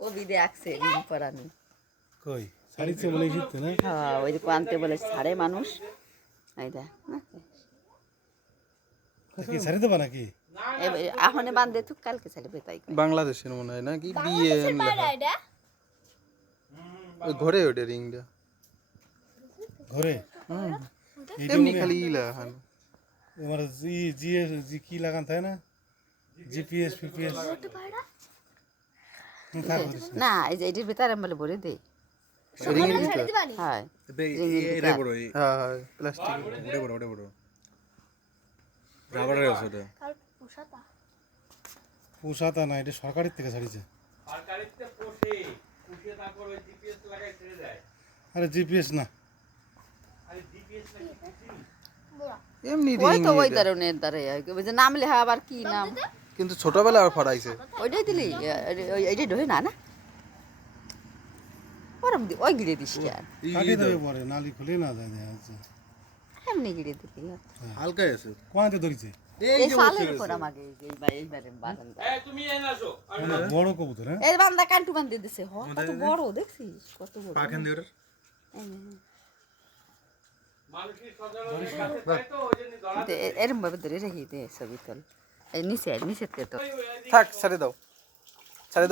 ও বিদে আঁকছে রিং পরানি কই ছাড়িছে বলে জিততে না হ্যাঁ ওই যে আনতে বলে ছাড়ে মানুষ এই দেখ কি ছাড়ি দেবা নাকি এখনে বান্ধে তুই কালকে ছাড়বে তাই বাংলাদেশের মনে হয় নাকি বিএম লেখা ওই ঘরে ওটা রিংটা ঘরে এমনি খালি লেখা তোমার জি কি লাগান থাকে না জিপিএস পিপিএস না এই যে এটির ভিতরে বলে ভরে দে রিং এর ভিতর হ্যাঁ এটা বড় হ্যাঁ হ্যাঁ প্লাস্টিক ওটা বড় রাবারের আছে ওটা পোষাতা না এটা সরকারের থেকে ছাড়িছে সরকারিতে পুষে তারপর ওই জিপিএস লাগাই ছেড়ে দেয় আরে জিপিএস না আরে জিপিএস নাকি এমনি ওই রিং তো ওই ধরনের দ্বারে ওই যে নাম লেখা আবার কি নাম কিন্তু ছোটবেলা আর ফড়াইছে ওইটাই দিলি এইটাই ঢোকে না না ওরম দি ওই গিরে দিস কেন কাটি দেবে পরে নালি খুলে না যায় দেখা যাচ্ছে এমনি গিরে দিলি হালকা আছে কোয়াতে ধরিছে এই সালের পর আমাকে এইবারে বারান্দা এই তুমি এনে আসো বড় কবুতর হ্যাঁ এই বান্দা কান্টু বান্ধে দিছে হ কত বড় দেখছিস কত বড় পাখান দিয়ে মানুষের সাধারণ কাছে তাই তো ওই জন্য ধরা এরম ভাবে ধরে রেখে দে ছবি তোল এই নিচে নিচে তো থাক ছেড়ে দাও